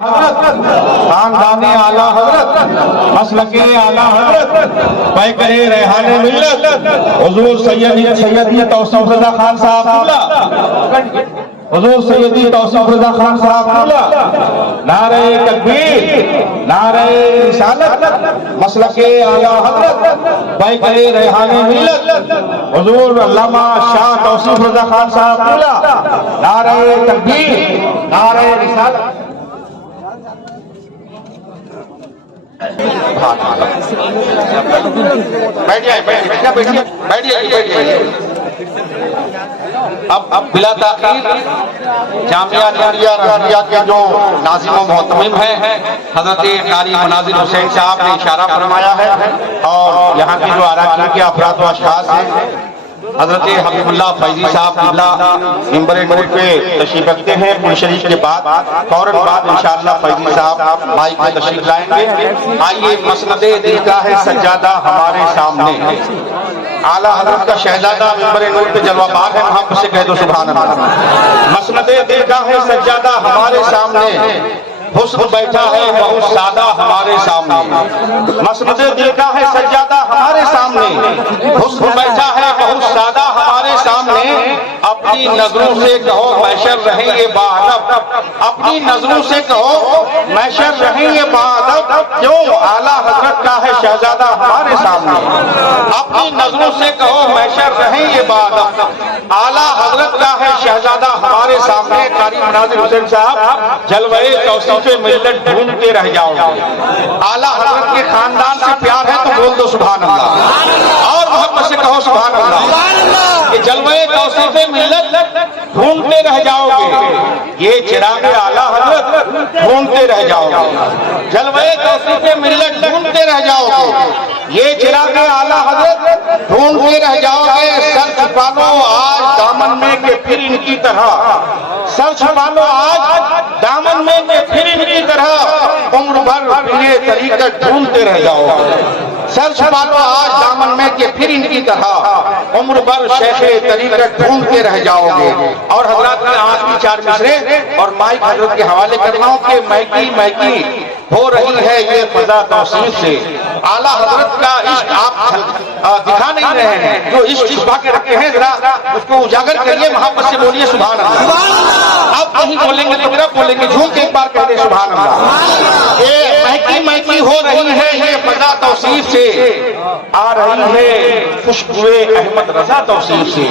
خاندان اعلیٰ حضرت مسلک اعلیٰ حضرت پیکر ریحان ملت حضور سیدی توصیف رضا خان صاحب مولا، حضور سیدی توصیف رضا خان صاحب مولا، نعرہ تکبیر، نعرہ رسالت، مسلک اعلیٰ حضرت پیکر ریحان ملت حضور علامہ شاہ توصیف رضا خان صاحب مولا، نعرہ تکبیر، نعرہ رسالت۔ اب بلا تاخیر جامعہ نوریہ رضویہ کے جو ناظم و محتمم ہیں حضرت قاری مناظر حسین صاحب نے اشارہ فرمایا ہے، اور یہاں کے جو اراکین کے افراد و اشخاص ہیں حضرت حبیب اللہ فیضی صاحب قبلہ ممبر نور پہ تشریف رکھتے ہیں۔ پوری شریف کے بعد فوراً بعد انشاءاللہ فیضی صاحب مائک میں تشریف لائیں گے۔ آئیے مسند دلگاہ سجادہ ہمارے سامنے، اعلیٰ حضرت کا شہزادہ ممبر نور پہ جلوہ بار ہے، محبت سے کہہ دو سبحان اللہ۔ مسند دلگاہ سجادہ ہمارے سامنے، حسن بیٹھا ہے بہت سادہ ہمارے سامنے، مسند دلگاہ سجادہ ہمارے سامنے، حسن بیٹھا ہے بہت سادہ ہمارے سامنے، اپنی نظروں سے کہو محشر رہیں یہ باادب، اپنی نظروں سے کہو محشر رہیں یہ باادب، کیوں اعلیٰ حضرت کا ہے شہزادہ ہمارے سامنے، اپنی نظروں سے کہو محشر رہیں یہ باادب، اعلیٰ حضرت کا ہے شہزادہ ہمارے سامنے۔ قاری مناظر حسین صاحب جلوہ توصیف ملت ڈھونڈتے رہ جاؤ گے۔ اعلیٰ حضرت کے خاندان سے پیار ہے تو بول دو سبحان اللہ، اور محبت سے کہو سبحان اللہ۔ کہ جلوہ توصیف ملت ڈھونڈتے رہ جاؤ گے، یہ چراغ اعلیٰ حضرت ڈھونڈتے رہ جاؤ گے، جلوہ توصیف ملت ڈھونڈتے رہ جاؤ گے، یہ چراغ اعلیٰ حضرت ڈھونڈتے رہ جاؤ گے۔ سر چھپا لو آج دامن میں کہ پھر ان کی طرح، سر چھپا لو آج دامن میں کہ پھر ان کی طرح عمر بھر یہ طریقت ڈھونڈتے رہ جاؤ گے، سر چھپا لو آج دامن میں کہ پھر ان کی طرح عمر بھر شیخ طریقت ڈھونڈتے رہ جاؤ گے۔ اور حضرات کی آخری چار مصرے اور مائک حضرت کے حوالے کر رہا ہوں کہ مہکی مہکی ہو رہی ہے یہ فضا توصیف سے، اعلیٰ حضرت کا عشق آپ دکھا نہیں رہے ہیں، جو عشق چھپا کے رکھے ہیں ذرا اس کو اجاگر کریے، محبت سے بولیے سبحان اللہ۔ آپ نہیں بولیں گے تو میرا بولیں گے، جھوم کے ایک بار کہہ دیں سبحان اللہ۔ یہ مہکی مہکی ہو رہی ہے یہ فضا توصیف سے، آ رہی ہے خوشبوئے احمد رضا توصیف سے،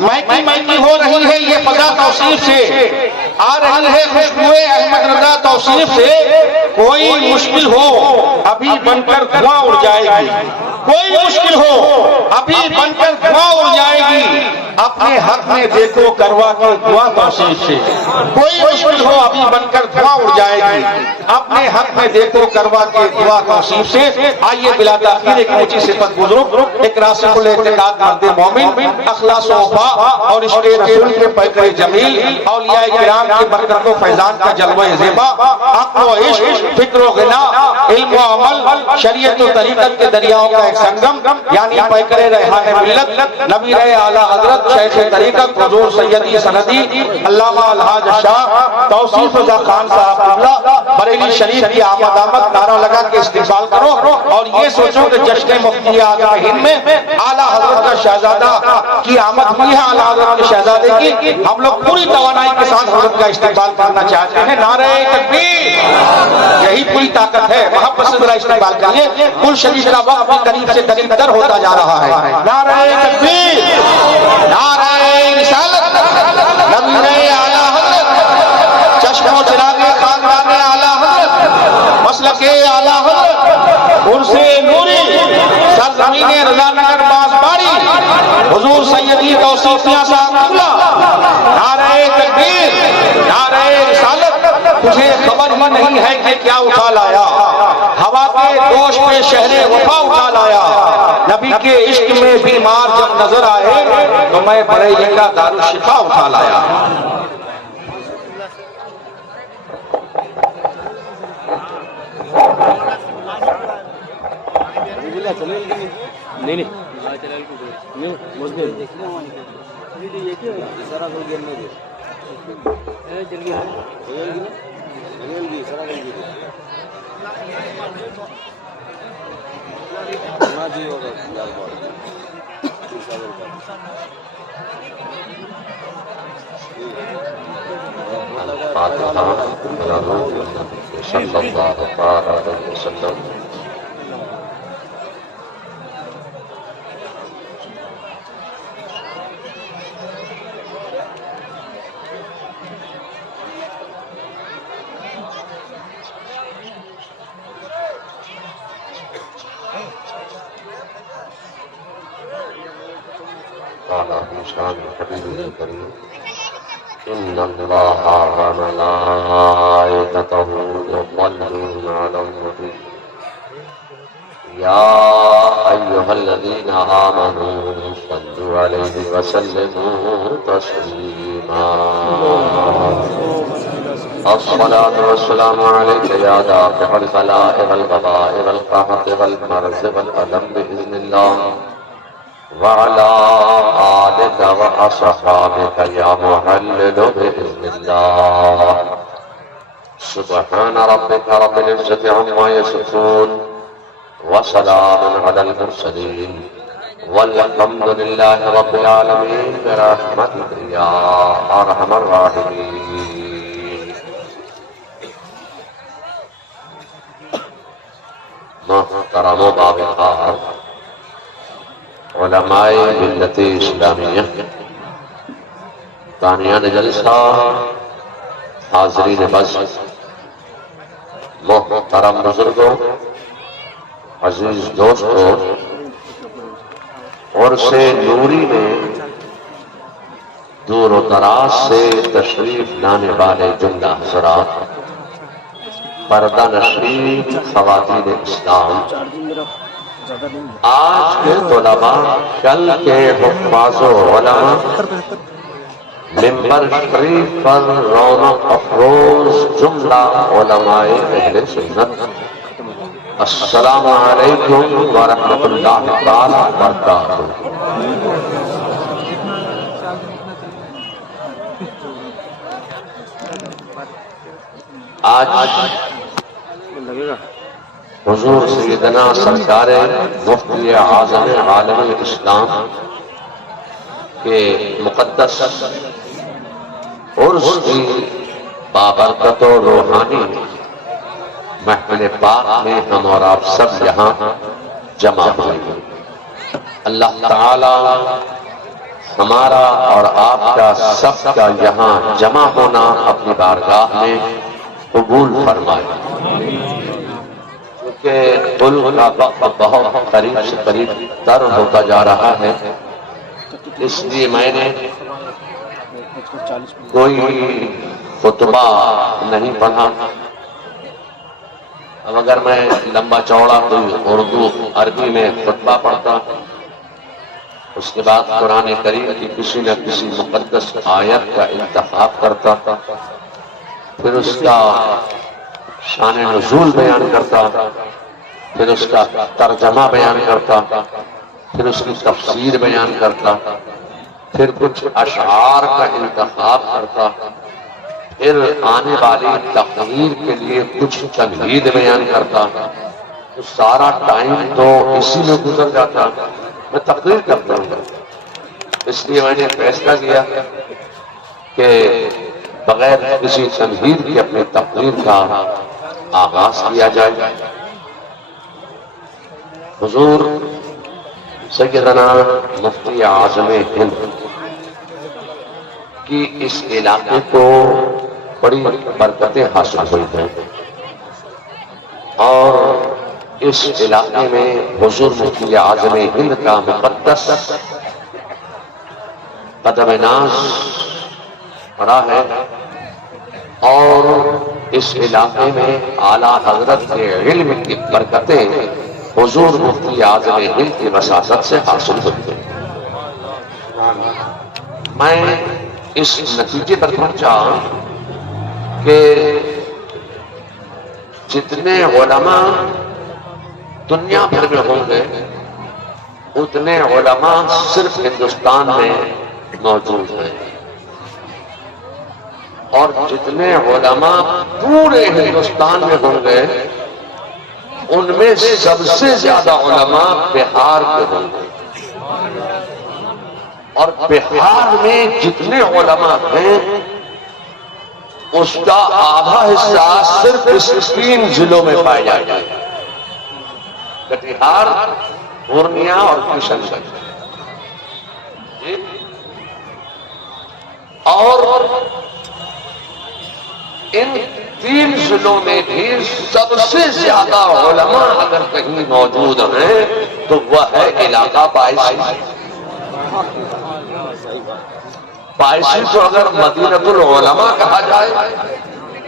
مہکی مہکی ہو رہی ہے یہ فضا توصیف سے، آ رہی ہے خوشبوئے احمد رضا توصیف سے۔ کوئی مشکل ہو ابھی بن کر دھواں اڑ جائے گی، کوئی مشکل ہو ابھی بن کر دھواں اڑ جائے گی، اپنے حق میں دیکھو کروا کے دعا توصیف سے، کوئی مشکل ہو ابھی بن کر دھواں اڑ جائے گی، اپنے حق میں دیکھو کروا کے دعا توصیف سے۔ آئیے بلا تاخیر ایک اونچی صفت بزرگ، ایک راسخ الاعتقاد مرد مومن، اخلاص و وفا اور عشق رسول کے پیکر جمیل، اولیاء کرام کی برکت و فیضان کا جلوہ زیبا، عقل و عشق، فکر و غنا، علم و عمل، شریعت و طریقت کے دریاؤں کا ایک سنگم، یعنی پیکر ریحان ملت، نبی اعلیٰ حضرت شیخ طریقت حضور سیدی سندی علامہ الحاج شاہ توصیف رضا خان صاحب قبلہ بریلی شریف کی آمد نعرہ لگا کے استقبال کرو، اور یہ سوچو کہ جشن مفتی اعظم ہند میں اعلیٰ حضرت کا شہزادہ کی آمد ہوئی ہے، اعلیٰ حضرت کے شہزادے کی، ہم لوگ پوری توانائی کے ساتھ حضرت کا استقبال کرنا چاہتے ہیں۔ نعرہ تکبیر، یہی پوری طاقت ہے، محبت سے ذرا استقبال کریے، کل شریف کا وقت بھی قریب سے قریب تر ہوتا جا رہا ہے۔ نعرہ تکبیر، نعرہ رسالت، نبی اعلیٰ حضرت، چشم و چراغ خاندان اعلیٰ حضرت، مسلک اعلیٰ حضرت، عرص نوری، سرزمین رضا نگر بازباری، حضور سیدی توصیفیہ صاحب قبلہ، نعرہ تکبیر، نعرہ رسالت۔ تجھے خبر ہی نہیں ہے کہ کیا اٹھا لایا، ہوا کے دوش پہ شہر وفا اٹھا لایا، نبی کے عشق میں بیمار جب نظر آئے تو میں بریلی کا دارالشفا اٹھا لایا۔ نہیں صلی اللہ علیہ وسلم. قال في شان حبيبه الكريم إن الله وملائكته يصلون على النبي يا أيها الذين آمنوا صلوا عليه وسلموا تسليما. الصلاة والسلام عليك يا دافع البلاء والغباء والقهر والمرض والألم بإذن الله وعلى آلك وأصحابك يا محلل بإذن الله. سبحان ربك رب العزة عما يصفون وسلام على المرسلين والحمد لله رب العالمين برحمتك يا أرحم الراحمين. محترم و باوقار علماء ملت اسلامیہ، دانیان جلسہ، حاضرین بس، محترم بزرگوں، عزیز دوستوں، عرس نوری میں دور و دراز سے تشریف لانے والے جملہ حضرات، پردہ نشین خواتین اسلام، آج کے طلباء، کل کے حفاظ و علماء، ممبر شریف پر رونق افروز جملہ علماء اہل سنت، السلام علیکم ورحمۃ اللہ تعالی وبرکاتہ. آج حضور سیدنا سرکار مفتی اعظم عالم اسلام کے مقدس عرس کی بابرکت و روحانی محفل پاک میں ہم اور آپ سب یہاں جمع ہوئے. اللہ تعالی ہمارا اور آپ کا سب کا یہاں جمع ہونا اپنی بارگاہ میں قبول فرمائے. کہ قلب کا وقت بہت قریب سے قریب تر ہوتا جا رہا ہے، اس لیے میں نے کوئی خطبہ نہیں پڑھا. اب اگر میں لمبا چوڑا کوئی اردو عربی میں خطبہ پڑھتا، اس کے بعد قرآن کریم کی کسی نہ کسی مقدس آیت کا انتخاب کرتا، پھر اس کا شان نزول بیان کرتا، پھر اس کا ترجمہ بیان کرتا، پھر اس کی تفسیر بیان کرتا، پھر کچھ اشعار کا انتخاب کرتا، پھر آنے والی تقریر کے لیے کچھ تمہید بیان کرتا. تو سارا ٹائم تو اسی میں گزر جاتا. میں تقریر کرتا ہوں، اس لیے میں نے فیصلہ کیا کہ بغیر کسی تمہید کے اپنی تقریر کا آغاز کیا جائے. حضور سیدنا مفتی اعظم ہند کی اس علاقے کو بڑی برکتیں حاصل ہوئی ہیں، اور اس علاقے میں حضور مفتی اعظم ہند کا مقدس قدم ناز پڑا ہے، اور اس علاقے میں اعلیٰ حضرت کے علم کی برکتیں حضور مفتی اعظم ہند کی وساطت سے حاصل ہوئی ہیں. میں اس نتیجے پر پہنچا کہ جتنے علماء دنیا بھر میں ہوں گے، اتنے علماء صرف ہندوستان میں موجود ہیں، اور جتنے علماء پورے ہندوستان میں ہوں گے ان میں سب سے زیادہ علماء بہار کے ہوں گے، اور بہار میں جتنے علماء ہیں اس کا آدھا حصہ صرف اس 3 ضلعوں میں پائے جاتے ہیں، کٹیہار، پورنیا اور کشن گنج۔ اور ان 3 ضلعوں میں بھی سب سے زیادہ علماء اگر کہیں موجود ہیں تو وہ ہے علاقہ بائیسی۔ بائیسی تو اگر مدینۃ العلماء کہا جائے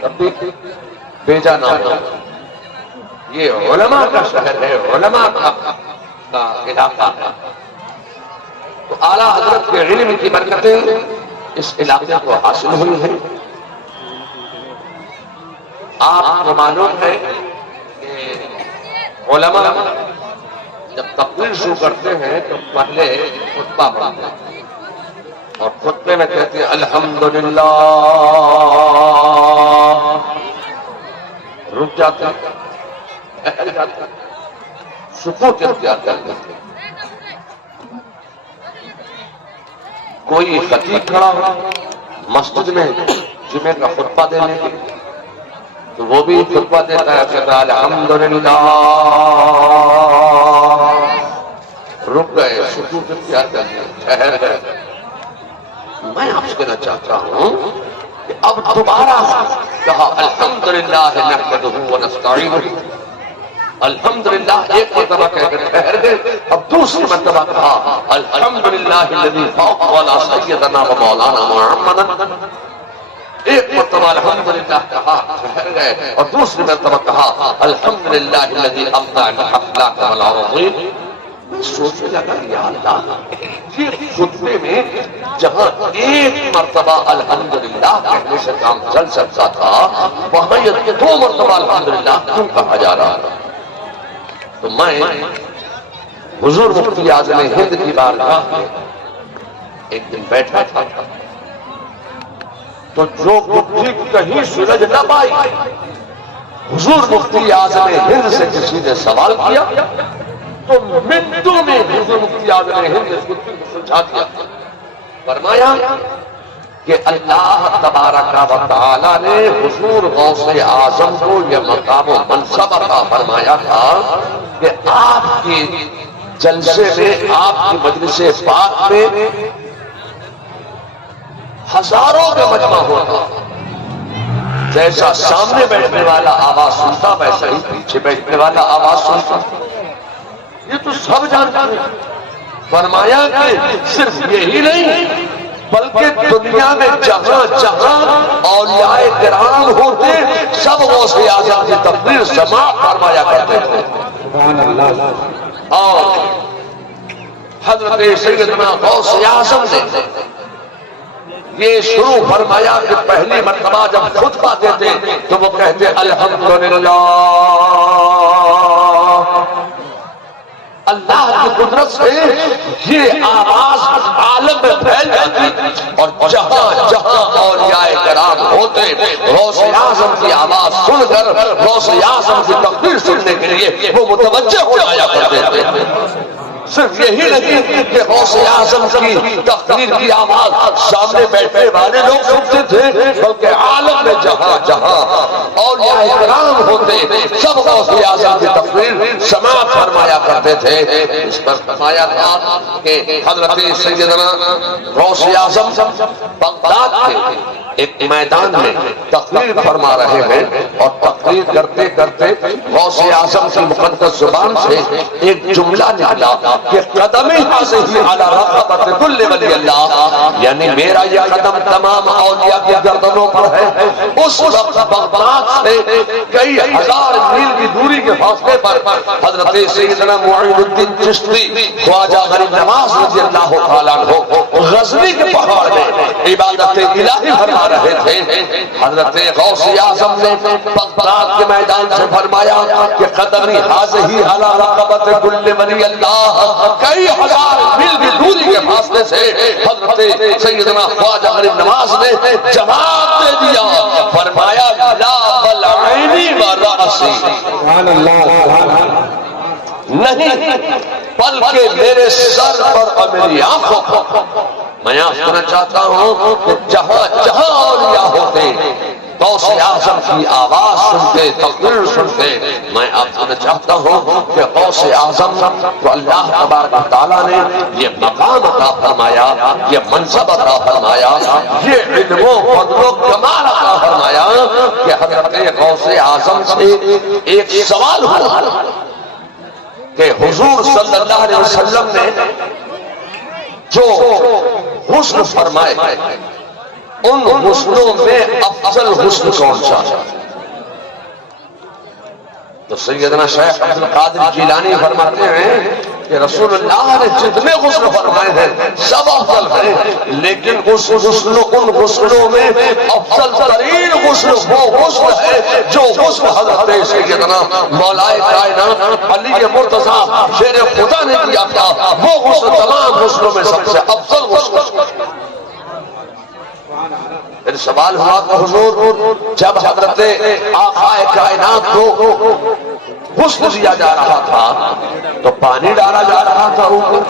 تب بھی بیجا نہ ہو، یہ علماء کا شہر ہے، علماء کا علاقہ ہے۔ تو اعلیٰ حضرت کے علم کی برکتیں اس علاقے کو حاصل ہوئی ہیں۔ آپ کو معلوم ہے کہ علماء جب تقریر شروع کرتے ہیں تو پہلے خطبہ پڑھتے ہیں، اور خطبے میں کہتے ہیں الحمدللہ، رک جاتے ہیں، ٹہل جاتے ہیں، سکوت اختیار کرتے ہیں۔ کوئی خطیب کھڑا ہو مسجد میں جمعے کا خطبہ دینے کے لیے تو وہ بھی خطبہ دیتا ہے، کہتا ہے الحمدللہ، رک گئے، سکوت اختیار کر لیا، ٹھہر گئے۔ میں آپ سے کہنا چاہتا ہوں کہ اب دوبارہ کہا الحمدللہ نحمدہ ونستعینہ، الحمدللہ ایک مرتبہ کہہ کر ٹھہر گئے، اب دوسری مرتبہ کہا الحمدللہ الذی فضل سیدنا و مولانا محمدا، ایک مرتبہ الحمدللہ کہا ٹھہر گئے، اور دوسری مرتبہ کہا الحمدللہ الذی ابدع الافلاک والعظیم۔ میں سوچنے لگا یا اللہ، یہ خطبے میں جہاں ایک مرتبہ الحمدللہ کہنے سے کام چل سکتا تھا، وہاں یہ 2 مرتبہ الحمدللہ کیوں کہا جا رہا تھا؟ تو میں حضور مفتی اعظم ہند کی بارگاہ میں ایک دن بیٹھا تھا، تو جو گٹھی کہیں سلجھ نہ پائی، حضور مفتی اعظم ہند سے کسی نے سوال کیا تو منٹوں میں حضور مفتی اعظم ہند اس گٹھی کو سلجھا دیا۔ فرمایا کہ اللہ تبارک و تعالی نے حضور غوث اعظم کو یہ مقام و منصب عطا فرمایا تھا کہ آپ کے جلسے میں، آپ کی مجلس پاک میں ہزاروں کا مجمع ہوتا، جیسا سامنے بیٹھنے والا آواز سنتا ویسا ہی پیچھے بیٹھنے والا آواز سنتا۔ یہ تو سب جانتے ہیں۔ فرمایا کہ صرف یہی نہیں بلکہ دنیا میں جہاں جہاں اولیاء کرام ہوتے سب غوث اعظم کی تقریر سماعت فرمایا کرتے تھے۔ اور حضرت سیدنا غوث اعظم نے یہ شروع فرمایا کہ پہلی مرتبہ جب خطبہ دیتے تو وہ کہتے الحمدللہ، اللہ کی قدرت سے یہ آواز عالم میں پھیل جاتی، اور جہاں جہاں اولیاء کرام ہوتے غوث اعظم کی آواز سن کر غوث اعظم کی تقریر سننے کے لیے وہ متوجہ ہو جایا کرتے تھے۔ صرف یہی نہیں کہ غوث اعظم کی تقریر کی آواز سامنے بیٹھنے والے لوگ سنتے تھے، بلکہ عالم میں جہاں جہاں اولیاء کرام ہوتے سب غوث اعظم کی تقریر سماعت فرمایا کرتے تھے۔ اس پر فرمایا تھا کہ حضرت سیدنا غوث اعظم بغداد کے ایک میدان میں تقریر فرما رہے ہیں، اور تقریر کرتے کرتے غوث اعظم کی مقدس زبان سے ایک جملہ نکلا کہ قدمی حاضی علی رقبت کل ولی اللہ، یعنی میرا یہ قدم تمام اولیاء کی گردنوں پر ہے۔ اس وقت بغداد سے کئی ہزار میل کی دوری کے فاصلے پر حضرت سیدنا معین الدین چشتی خواجہ غریب نواز رضی اللہ تعالیٰ عنہ غزنی کے پہاڑ میں عبادت الہی فرما رہے تھے۔ حضرت غوث اعظم نے بغداد کے میدان سے فرمایا کہ قدمی حاضی علی رقبت کل ولی اللہ، کئی ہزار میل کی دوری کے فاصلے سے حضرت سیدنا خواجہ غریب نواز نے جواب دے دیا، فرمایا لا بل عینی و رأس راسی نہیں بلکہ میرے سر پر اور میری آنکھوں پر. میں آپ کرنا چاہتا ہوں کہ جہاں جہاں اولیاء ہوتے غوث اعظم کی آواز سنتے تقریر سنتے, میں آپ سے چاہتا ہوں کہ غوث اعظم کو اللہ تبارک و تعالیٰ نے یہ مقام عطا فرمایا, یہ منصب عطا فرمایا, یہ علم و فضل و کمال عطا فرمایا کہ حضرت غوث اعظم سے ایک سوال ہوا کہ حضور صلی اللہ علیہ وسلم نے جو غسل فرمائے ان غسلوں میں افضل غسل کون سا؟ تو سیدنا شیخ عبد القادر جیلانی فرماتے ہیں کہ رسول اللہ نے جتنے غسل فرمائے ہیں سب افضل ہیں, لیکن ان غسلوں میں افضل ترین غسل وہ غسل ہے جو غسل حضرت سیدنا مولا کائنات علی مرتضیٰ شیر خدا نے کیا تھا. وہ غسل تمام غسلوں میں سب سے افضل غسل. پھر سوال ہوا کہ حضور جب حضرت آقا کائنات کو غسل دیا جا رہا تھا تو پانی ڈالا جا رہا تھا اوپر,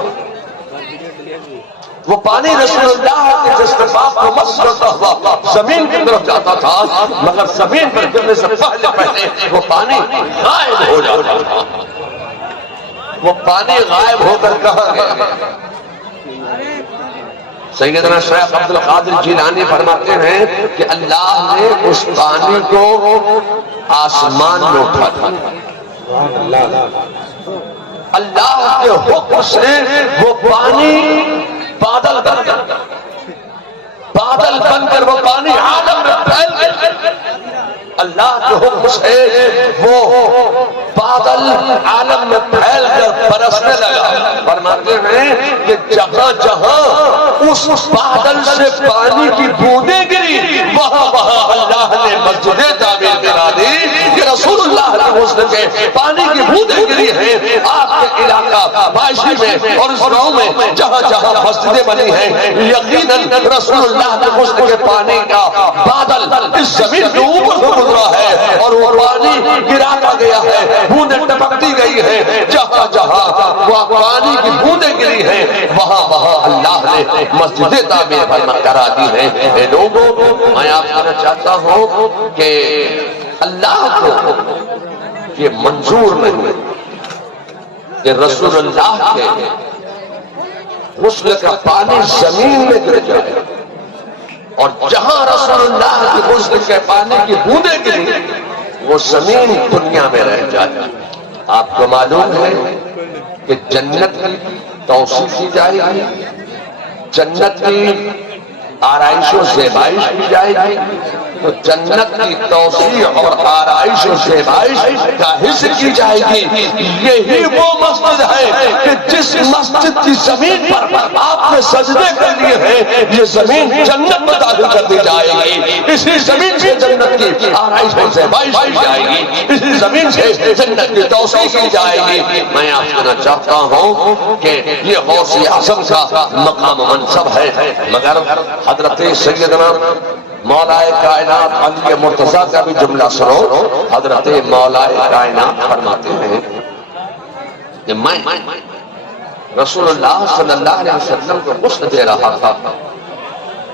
وہ پانی رسول اللہ کے جسم پاک کو مس کرتا ہوا زمین کی طرف جاتا تھا, مگر زمین پر گرنے سے پہلے وہ پانی غائب ہو جاتا تھا. وہ پانی غائب ہو کر کہاں گیا؟ سیدنا شیخ عبد القادر جیلانی فرماتے ہیں کہ اللہ نے اس پانی کو آسمان میں اٹھا دیا. اللہ کے حکم سے وہ پانی بادل بن کر وہ پانی عالم میں پھیل گیا. اللہ کے حکم سے وہ بادل عالم میں پھیل کر برسنے لگا. فرماتے ہیں کہ جہاں جہاں اس بادل سے پانی کی بوندیں گری وہاں وہاں اللہ نے مسجدیں تعمیر کرا دی کہ رسول اللہ کے غسل کے پانی کی بوندیں گری ہیں. آپ کے علاقہ بائشی میں اور اس گاؤں میں جہاں جہاں مسجدیں بنی ہیں یقیناً رسول اللہ کے غسل کے پانی کا بادل اس زمین کے اوپر سے گزرا ہے اور وہ پانی گراتا گیا ہے, بوندیں ٹپکتی گئی ہے. جہاں جہاں وہ پانی کی بوندیں گری ہیں وہاں وہاں اللہ نے مسجدیں تعمیر کرا دی ہیں. اے لوگوں, میں آپ کہنا چاہتا ہوں کہ اللہ کو یہ منظور نہیں کہ رسول اللہ کے غسل کا پانی زمین میں گر جائے, اور جہاں رسول اللہ کے غسل کے پانی کی بوندیں گری وہ زمین دنیا میں رہ جائے. آپ کو معلوم ہے کہ جنت کی توصیف کی جائے گی, جنت کی آرائش و زیبائش کی جائے گی, تو جنت کی توسیع اور آرائش و زیبائش کا حصہ کی جائے گی. یہی وہ مسجد ہے کہ جس مسجد کی زمین پر آپ نے سجدے کر لیے ہیں یہ زمین جنت میں داخل کر دی جائے گی. اسی زمین سے جنت کی آرائش و زیبائش کی جائے گی, اسی زمین سے جنت کی توسیع کی جائے گی. میں آپ کہنا چاہتا ہوں کہ یہ غوث اعظم کا مقام و منصب ہے, مگر حضرت سیدنا مولا کائنات علی مرتضیٰ کا بھی جملہ سنو. حضرت مولا کائنات فرماتے ہیں کہ میں رسول اللہ صلی اللہ علیہ وسلم کو غسل دے رہا تھا,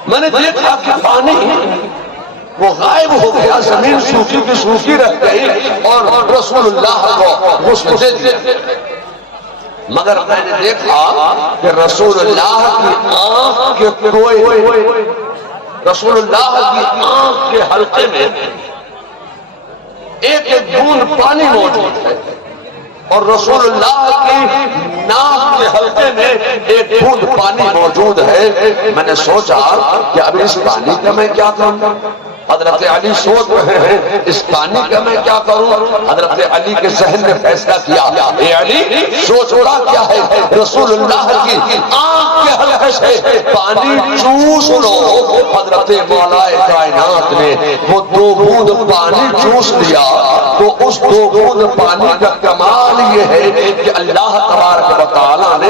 میں نے دیکھا کہ پانی وہ غائب ہو گیا, زمین سوکھی کی سوکھی رہ گئی اور رسول اللہ کو غسل دے دیا. مگر میں نے دیکھا کہ رسول اللہ کی آنکھ کے کوئے, رسول اللہ کی آنکھ کے حلقے میں ایک ایک بوند پانی موجود ہے, اور رسول اللہ کی ناک کے حلقے میں ایک بوند پانی موجود ہے. میں نے سوچا کہ اب اس پانی کا میں کیا کروں. حضرت علی سوچ رہے ہیں اس پانی کا میں کیا کروں. حضرت علی کے ذہن نے فیصلہ کیا, اے علی سوچ رہا کیا ہے, رسول اللہ کی آنکھ کے حلقے سے پانی چوس لو. حضرت مولا کائنات نے وہ 2 بوند پانی چوس لیا. 2 تو اس دو بوند پانی کا کمال یہ ہے کہ اللہ تبارک و تعالیٰ نے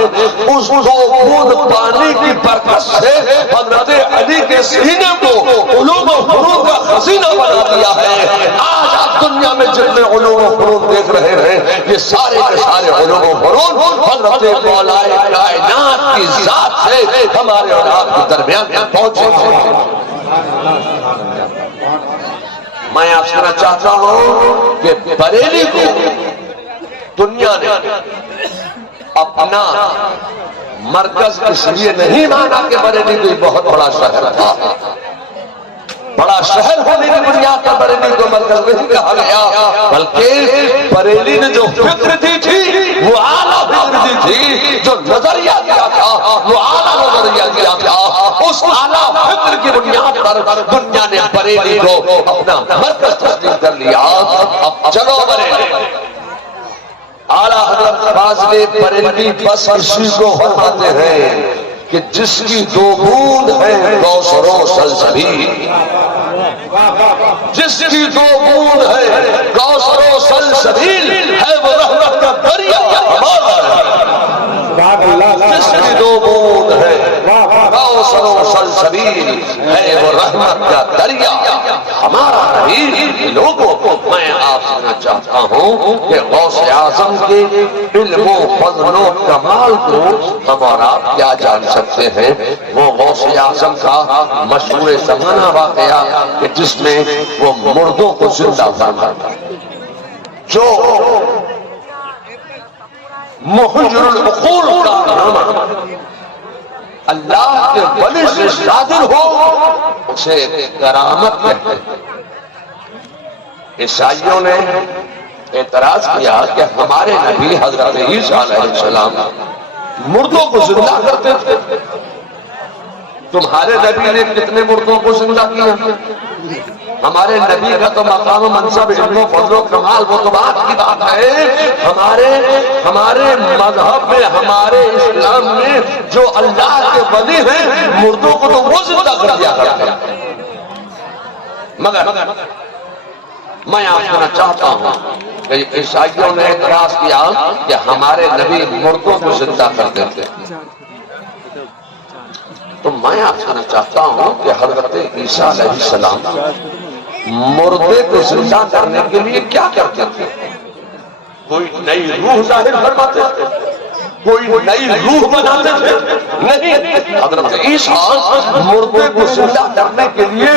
اس دو بوند پانی کی برکت سے حضرت علی کے سینے کو علوم و فنون کا خزینہ بنا دیا ہے۔ آج آپ دنیا میں جتنے علوم و فنون دیکھ رہے ہیں یہ سارے کے سارے علوم و فنون حضرت مولا کائنات کی ذات سے ہمارے اور آپ کے درمیان پہنچے ہیں۔ میں آپ سے چاہتا ہوں کہ بریلی کو دنیا نے اپنا مرکز اس لیے نہیں مانا کہ بریلی کوئی بہت بڑا شہر تھا، بڑا شہر ہونے کی بنیاد پر بریلی کو مرکز نہیں کہا گیا، بلکہ بریلی نے جو فکر دی تھی وہ اعلیٰ فکر دی تھی، جو نظریہ دیا تھا وہ اعلیٰ نظریہ دیا تھا۔ اس اعلیٰ فکر کی بنیاد پر دنیا نے بریلی کو اپنا مرکز تسلیم کر لیا۔ اب چلو بریلی، اعلیٰ حضرت فاضل بریلوی بس اسی کو فرماتے ہیں کہ جس کی دو بوند ہے کوثر و سلسبیل، جس کی دو بوند ہے کوثر و سلسبیل ہے وہ رحمت کا دریا ہمارا ہے، جس کی دو بوند ہے کوثر و سلسبیل ہے وہ رحمت کا دریا ہمارا نبی۔ لوگوں کو میں آپ سے چاہتا ہوں کہ غوث اعظم کے علم و فضل و کمال کو ہم اور آپ کیا جان سکتے ہیں۔ وہ غوث اعظم کا مشہور زمانہ واقعہ کہ جس میں وہ مردوں کو زندہ فرماتا، جو محجر العقول کا نام اللہ کے ولی سے صادر ہو اسے کرامت کہتے ہیں۔ عیسائیوں نے اعتراض کیا کہ ہمارے نبی حضرت عیسیٰ علیہ السلام مردوں کو زندہ کرتے تھے، تمہارے نبی نے کتنے مردوں کو زندہ کیا؟ ہمارے نبی کا تو مقام و منصب علم و فضل و کمال وہ تو بات کی بات ہے، ہمارے مذہب میں ہمارے اسلام میں جو اللہ کے ولی ہیں مردوں کو تو وہ زندہ کر دیا کرتے ہیں۔ مگر میں آپ کو چاہتا ہوں کہ عیسائیوں نے اعتراض کیا کہ ہمارے نبی مردوں کو زندہ کرتے تھے، تو میں آپ سے چاہتا ہوں کہ حضرت عیسیٰ علیہ السلام مردے کو زندہ کرنے کے لیے کیا کرتے تھے؟ کوئی نئی روح ظاہر فرماتے تھے؟ کوئی نئی روح بناتے تھے؟ نہیں، حضرت عیسیٰ مردے کو زندہ کرنے کے لیے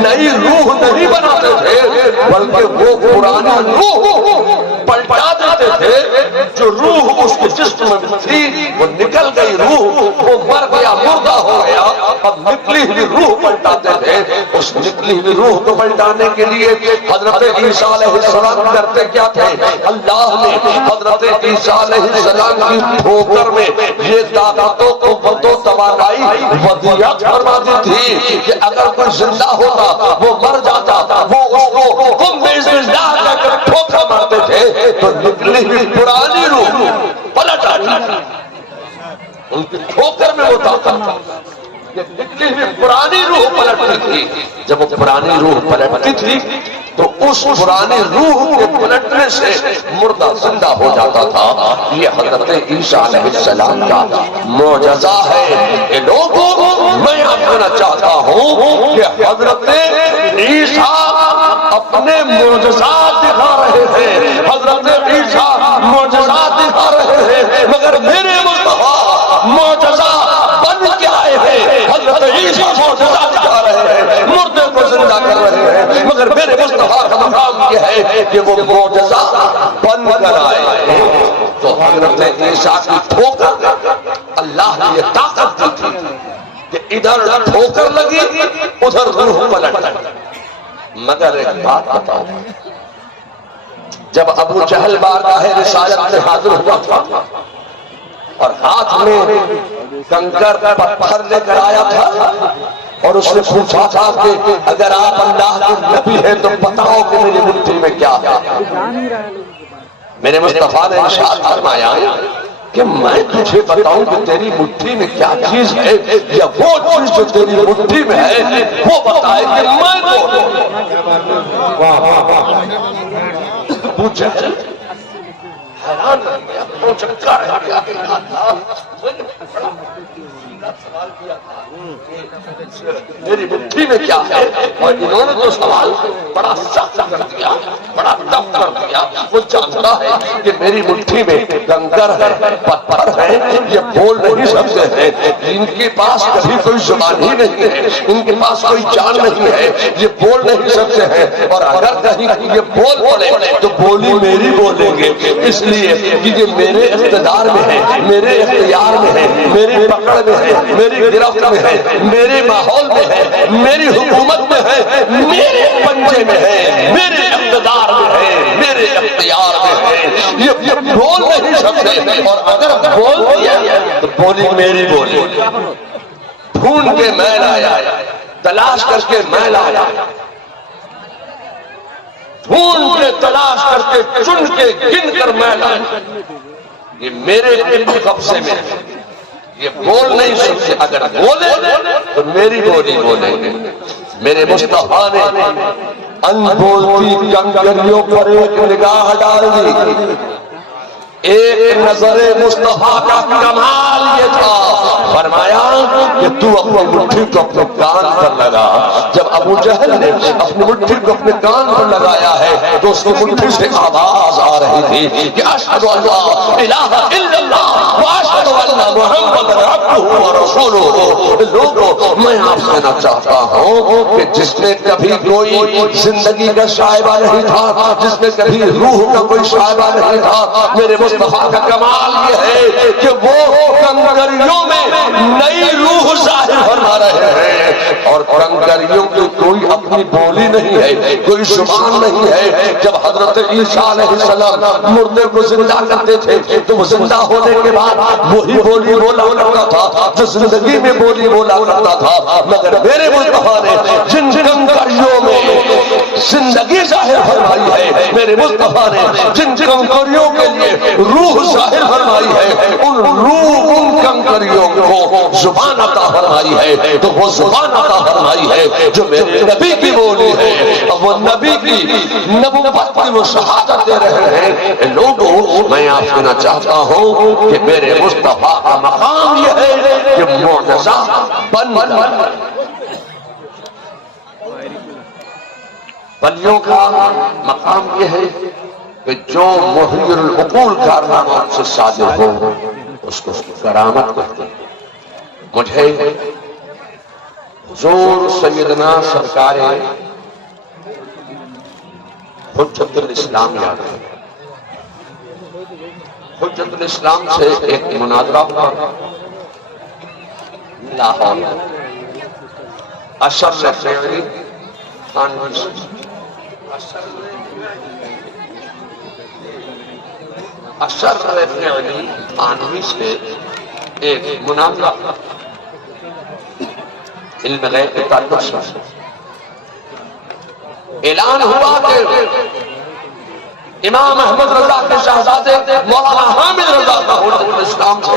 نئی روح نہیں بناتے تھے، بلکہ وہ پرانا روح پلٹا دیتے تھے۔ جو روح اس کے جسم میں تھی وہ نکل گئی، روح وہ مر گیا، مردہ ہو گیا، اب نکلی ہوئی روح پلٹاتے تھے۔ اس نکلی ہوئی روح کو پلٹانے کے لیے حضرت عیسیٰ علیہ السلام کرتے کیا تھے؟ اللہ نے حضرت عیسیٰ علیہ السلام کی ٹھوکر میں یہ طاقتوں قوتوں توانائی ودیعت فرما دی تھی کہ اگر کوئی زندہ ہوتا وہ مر جاتا، وہ اس کو تم بِإِذْنِ اللَّهِ کہہ کر ٹھوکر مارتے تھے تو نکلی ہوئی پرانی روح پلٹ آتی، ان کی ٹھوکر میں وہ طاقت تھا کہ نکلی ہوئی پرانی روح پلٹتی تھی۔ جب وہ پرانی روح پلٹتی تھی تو اس پرانی روح کے پلٹنے سے مردہ زندہ ہو جاتا تھا۔ یہ حضرت عیسیٰ علیہ السلام کا معجزہ ہے۔ اے لوگوں، میں آپ کہنا چاہتا ہوں کہ حضرت عیسیٰ اپنے معجزات دکھا رہے ہیں، حضرت عیسیٰ معجزات دکھا رہے ہیں، مگر میرے مصطفیٰ معجزہ بن کے آئے ہیں۔ حضرت عیسیٰ معجزہ دکھا رہے ہیں، مردے کو زندہ کر رہے ہیں، مگر میرے مصطفیٰ کا مقام یہ ہے کہ وہ معجزہ بن کر آئے۔ تو حضرت عیسیٰ کی ٹھوکر اللہ نے یہ طاقت دی تھی کہ ادھر ٹھوکر لگی ادھر روح پلٹ گئی۔ مگر ایک بات بتاؤ، جب ابو جہل بارگاہ رسالت میں حاضر ہوا تھا اور ہاتھ میں کنکر پتھر لے کر آیا تھا اور اس نے پوچھا تھا کہ اگر آپ اللہ کے نبی ہیں تو بتاؤ کہ میری مٹھی میں کیا ہے، میرے مصطفیٰ نے ارشاد فرمایا کہ میں تجھے بتاؤں کہ تیری مٹھی میں کیا چیز ہے، یا وہ چیز جو تیری مٹھی میں ہے وہ بتائے کہ میں کون ہوں۔ ابو جہل حیران رہ گیا، وہ چکا رہ گیا کہ اللہ سوال کیا تھا میری مٹھی میں کیا ہے، اور انہوں نے تو سوال بڑا سخت کر دیا، بڑا ٹف کر دیا۔ وہ جانتا ہے کہ میری مٹھی میں کنکر ہے، پتھر ہے، یہ بول نہیں سکتے ہیں، ان کے پاس کبھی کوئی زبان ہی نہیں ہے، ان کے پاس کوئی جان نہیں ہے، یہ بول نہیں سکتے ہیں، اور اگر کہیں یہ بول پڑے تو بولی میری بولیں گے، اس لیے کہ یہ میرے اقتدار میں ہے، میرے اختیار میں ہے، میری پکڑ میں ہے، میری گرفت میں ہے، میرے ماحول میں ہے، میری حکومت میں ہے، میرے پنجے میں ہے، میرے اقتدار میں ہے، میرے اختیار میں ہے، یہ بول نہیں سکتے، اور اگر بول دیا تو بولی میری بولی۔ ڈھونڈ کے میں لایا، تلاش کر کے میں لایا، ڈھونڈ کے تلاش کر کے چن کے گن کر میں لایا، یہ میرے قبضے میں ہے، یہ بول نہیں سکتے، اگر بولے تو میری بولی بولیں گے۔ میرے مصطفیٰ نے ان بولتی کنکریوں پر ایک نگاہ ڈال دی، ایک نظر مصطفیٰ کا کمال یہ تھا، فرمایا کہ تو اپنی مٹھی کو اپنے کان پر لگا۔ جب ابو جہل نے اپنی مٹھی کو اپنے کان پر لگایا ہے تو اس کی مٹھی سے آواز آ رہی تھی کہ اشہد ان لا الہ الا اللہ واشہد ان محمد عبدہ ورسولہ۔ لوگوں میں آپ سے کہنا چاہتا ہوں کہ جس میں کبھی کوئی زندگی کا شائبہ نہیں تھا، جس میں کبھی روح کا کوئی شائبہ نہیں تھا، میرے مصطفیٰ کا کمال یہ ہے کہ وہ کنکریوں میں نئی روح ظاہر فرما رہے ہیں، اور کنکریوں کی کوئی اپنی بولی نہیں ہے، کوئی زبان نہیں ہے۔ جب حضرت عیسیٰ علیہ السلام مردے کو زندہ کرتے تھے تو وہ زندہ ہونے کے بعد وہی بولی بولا کرتا تھا جو زندگی میں بولی بولا کرتا تھا، مگر میرے مصطفیٰ نے جن کنکریوں میں زندگی ظاہر فرمائی ہے، میرے مصطفیٰ نے جن کنکریوں کے لیے روح ظاہر فرمائی ہے، ان کنکریوں کو زبان عطا فرمائی ہے، تو وہ زبان عطا فرمائی ہے جو میرے نبی کی بولی ہے، اور وہ نبی کی نبوت کی وہ شہادت دے رہے ہیں۔ لوگوں میں آپ کہنا چاہتا ہوں کہ میرے مصطفیٰ کا مقام یہ ہے کہ معجزہ بن ولیوں کا مقام یہ ہے کہ جو محیر العقول کارنامہ سے صادر ہو اس کو کرامت کہتے ہیں۔ مجھے حضور سیدنا سرکار حجت الاسلام یاد ہے۔ حجت الاسلام سے ایک مناظرہ ہوا لاہور اشرف فعلی خانوی سے، اشرف فعلی خانوی سے ایک مناظرہ علم غیب کے تعلق سے اعلان ہوا کہ امام احمد رضا کے شہزادے مولانا حامد رضا کا حجت الاسلام سے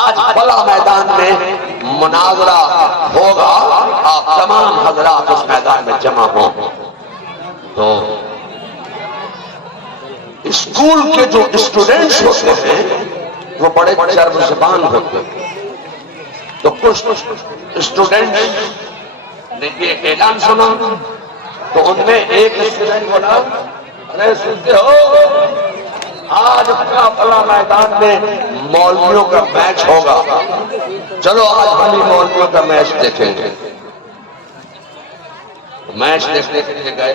آج بلا میدان میں مناظرہ ہوگا، آپ تمام حضرات اس میدان میں جمع ہوں۔ تو اسکول کے جو اسٹوڈنٹس ہوتے ہیں وہ بڑے چرب زبان ہوتے ہیں، تو کچھ اسٹوڈنٹ نے یہ اعلان سنا تو ان میں ایک اسٹوڈنٹ بولا، ارے سنتے ہو آج فلاں میدان میں مولویوں کا میچ ہوگا، چلو آج ہم مولویوں کا میچ دیکھیں گے۔ میچ دیکھنے کے لیے گئے،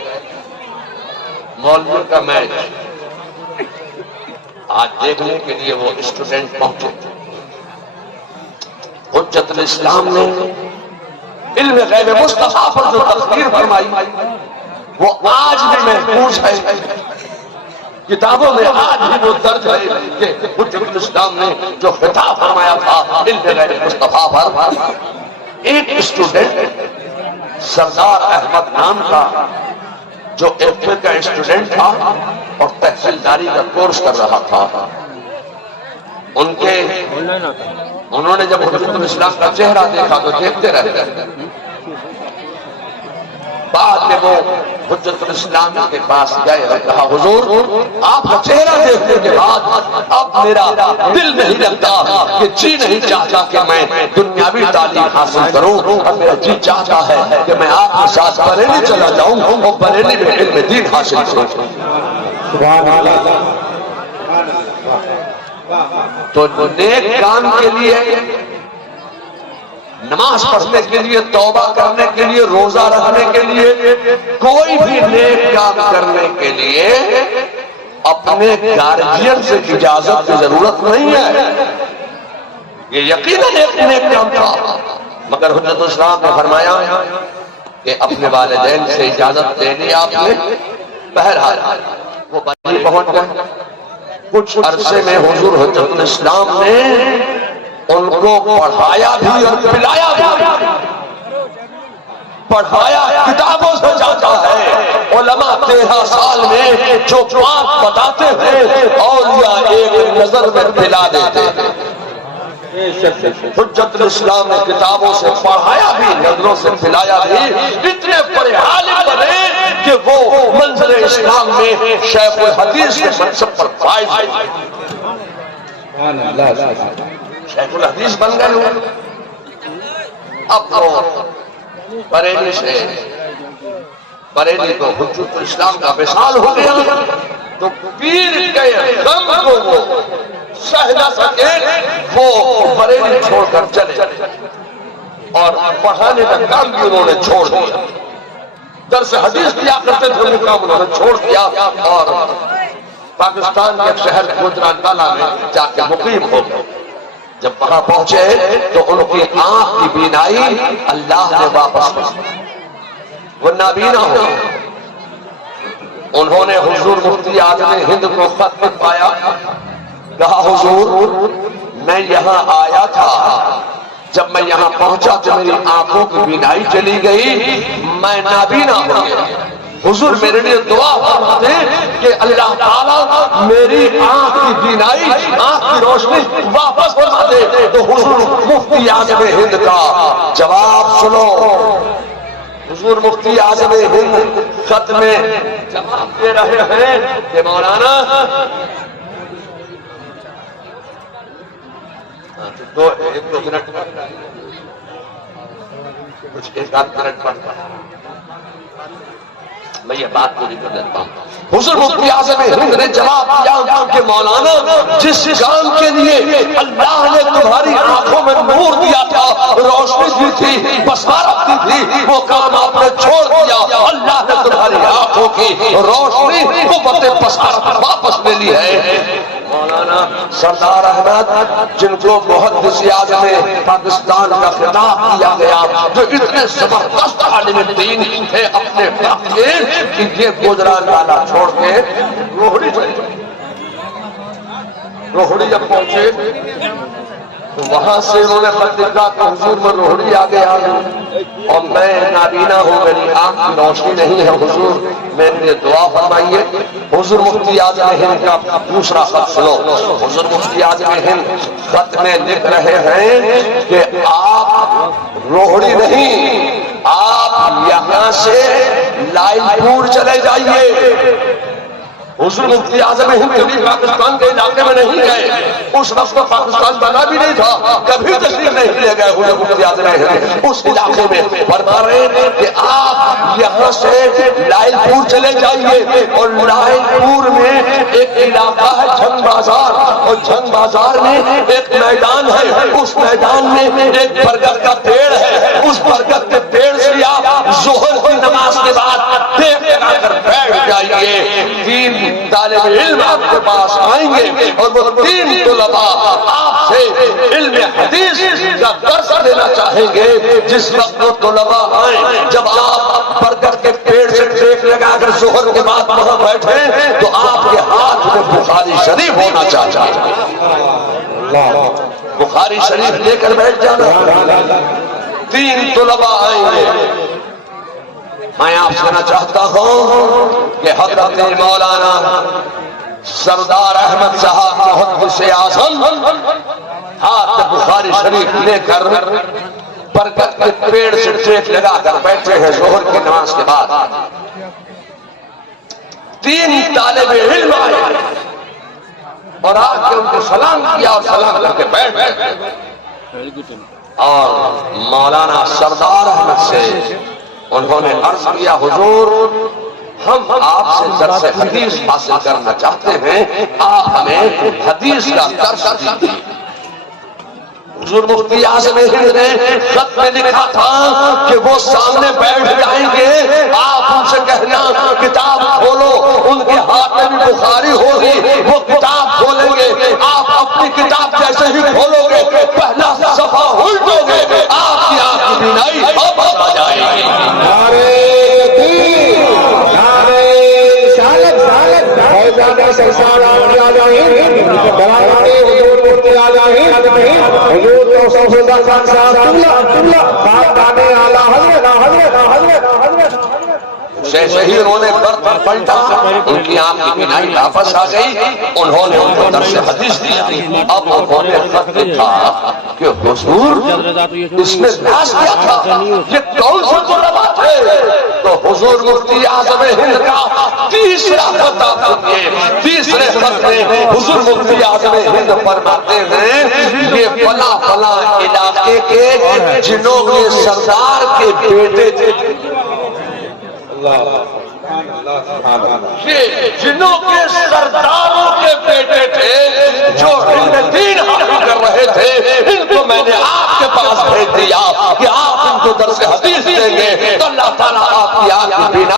مولویوں کا میچ آج دیکھنے کے لیے وہ اسٹوڈنٹ پہنچے۔ حجت الاسلام نے علم غیب مصطفیٰ پر جو تقریر فرمائی وہ آج بھی محفوظ ہے، کتابوں میں آج بھی وہ درج ہے کہ حجت الاسلام نے جو خطاب فرمایا تھا علم غیب مصطفیٰ پر۔ ایک اسٹوڈنٹ سردار احمد نام کا جو ایف اے کا اسٹوڈنٹ تھا اور تحصیلداری کا کورس کر رہا تھا، انہوں نے جب حجت الاسلام کا چہرہ دیکھا تو دیکھتے رہ گئے، بعد میں وہ حجت الاسلام کے پاس گئے اور کہا حضور آپ کا چہرہ دیکھنے کے بعد اب میرا دل نہیں لگتا کہ جی نہیں چاہتا کہ میں دنیاوی تعلیم حاصل کروں، اب میرا جی چاہتا ہے کہ میں آپ کے ساتھ بریلی چلا جاؤں اور بریلی میں علم دین حاصل کروں۔ تو نیک کام کے لیے، نماز پڑھنے کے لیے، توبہ کرنے کے لیے، روزہ رکھنے کے لیے، کوئی بھی نیک کام کرنے کے لیے اپنے گارجین سے اجازت کی ضرورت نہیں ہے۔ یہ یقیناً ایک نیک کام تھا، مگر حجت الاسلام نے فرمایا کہ اپنے والدین سے اجازت لینی آپ نے۔ بہرحال وہ بریلی پہنچ گئے۔ کچھ عرصے میں حضور حجت الاسلام نے ان کو پڑھایا بھی اور پلایا بھی۔ پڑھایا کتابوں سے جاتا ہے، علماء 13 سال میں جو بات بتاتے ہیں اولیاء ایک نظر میں پلا دیتے ہیں۔ حجت الاسلام نے کتابوں سے پڑھایا بھی، نظروں سے پلایا بھی، اتنے بڑے عالم بنے کہ وہ منظر اسلام میں شیخ الحدیث کے منصب پر فائز ہوئے۔ شیخ الحدیث بن گئے ہوئے۔ اب تو بریلی کو حجت الاسلام کا وصال ہو گیا، تو پیر کے غم کو وہ سہ نہ سکے، وہ بریلی چھوڑ کر چلے اور پڑھانے کا کام بھی انہوں نے چھوڑ دیا۔ درس حدیث کیا کرتے تھے، وہ کام انہوں نے چھوڑ دیا اور پاکستان کے ایک شہر گوجرانوالہ میں جا کے مقیم ہو گئے۔ جب وہاں پہنچے تو ان کی آنکھ کی بینائی اللہ نے واپس کی، وہ نابینا ہو گئے۔ انہوں نے حضور مفتی اعظم ہند کو خط پایا، کہا حضور میں یہاں آیا تھا، جب میں یہاں پہنچا تو میری آنکھوں کی بینائی چلی گئی، میں نابینا ہو گیا۔ حضور میرے لیے دعا فرماتے کہ اللہ تعالیٰ میری آنکھ کی بینائی، آنکھ کی روشنی واپس فرما دے۔ تو حضور مفتی اعظم ہند کا جواب سنو۔ حضور مفتی اعظم ہند خط میں جواب دے رہے ہیں کہ مولانا ایک دو منٹ کچھ ایک آدھ منٹ پڑھتا میں یہ بات پوری کر دیتا ہوں۔ حضور مفتی اعظم ہند نے جواب دیا کہ مولانا جس کام کے لیے اللہ نے تمہاری آنکھوں میں نور دیا تھا، روشنی دی تھی، بصارت دی تھی، وہ کام آپ نے چھوڑ دیا۔ اللہ نے تمہاری آنکھوں کی روشنی، قوت بصارت واپس لے لی ہے۔ مولانا سردار احمد جن کو محدث اعظم پاکستان کا خطاب کیا گیا، جو اتنے زبردست عالم دین تھے اپنے وقت کے، کہ یہ گوجرانوالہ چھوڑ کے روہڑی چلے گئے۔ روہڑی جب پہنچے تو وہاں سے انہوں نے خط لکھا کہ حضور میں روہڑی آ گیا اور میں نابینا ہوں، میری آنکھ کی روشنی نہیں ہے، حضور میرے لیے دعا فرمائیے۔ حضور مفتی اعظم ہند کا دوسرا خط سنو۔ حضور مفتی اعظم ہند خط میں لکھ رہے ہیں کہ آپ روہڑی نہیں، آپ یہاں سے لائل پور چلے جائیے۔ حضور مفتی اعظم ہند کبھی پاکستان کے علاقے میں نہیں گئے، اس وقت تو پاکستان بنا بھی نہیں تھا، کبھی تشریف نہیں لے گئے حضور مفتی اعظم ہند اس علاقے میں۔ فرما رہے ہیں کہ آپ یہاں سے لائل پور چلے جائیے، اور لائل پور میں ایک علاقہ ہے جھنگ بازار، اور جھنگ بازار میں ایک میدان ہے، اس میدان میں ایک برگد کا پیڑ ہے، اس برگد کے پیڑ سے آپ ظہر کی نماز کے بعد دیکھ لگا کر بیٹھ جائیے۔ تین طالب علم آپ کے پاس آئیں گے اور وہ تین طلباء آپ سے علم حدیث کا درس دینا چاہیں گے۔ جس وقت وہ طلباء آئیں، جب آپ برگد کے پیڑ سے ٹیک لگا کر ظہر کے بعد وہاں بیٹھے تو آپ کے ہاتھ میں بخاری شریف ہونا چاہیے، بخاری شریف لے کر بیٹھ جانا۔ تین طلباء آئیں گے۔ میں آپ سے کہنا چاہتا ہوں کہ حضرت مولانا سردار احمد صاحب محدث اعظم ہاتھ بخاری شریف لے کر برکت کے پیڑ سے ٹیک لگا کر بیٹھے ہیں ظہر کی نماز کے بعد. 3 طالب علم آئے اور آ کے ان کو سلام کیا اور سلام کر کے بیٹھ گئے. اور مولانا سردار احمد سے انہوں نے عرض کیا حضور ہم آپ سے درس حدیث حاصل کرنا چاہتے ہیں, آپ ہمیں حدیث کا درس دیجیے. حضور مفتی اعظم ہند نے خط میں لکھا تھا کہ وہ سامنے بیٹھ جائیں گے, آپ ان سے کہنا کتاب کھولو, ان کے ہاتھ میں بھی بخاری ہوگی, وہ کتاب کھولیں گے, آپ اپنی کتاب جیسے ہی کھولو گے پہلا صفحہ الٹو گے, آپ کی آنکھ کی بینائی اب آ جائے گی. جیسے ہی انہوں نے برتن پلٹا ان کی آنکھ کی بینائی واپس آ گئی, انہوں نے ان کو درس حدیث دیا. اب انہوں نے خط لکھا کہ حضور اس نے ناز کیا تھا, یہ کون سی قربات ہے؟ تو حضور مفتی اعظم ہند کا تیسرا خط آپ سنیے. تیسرے خط میں حضور مفتی اعظم ہند فرماتے ہیں یہ فلاں فلاں علاقے کے جنوں کے سردار کے بیٹے تھے, یہ جنوں کے سرداروں کے بیٹے تھے جو ہند دین حاصل کر رہے تھے. ان کو میں نے آپ کے پاس بھیج دیا کہ آپ ان کو درس حدیث دیں گے تو اللہ تعالیٰ آپ کی آنکھ کی بینائی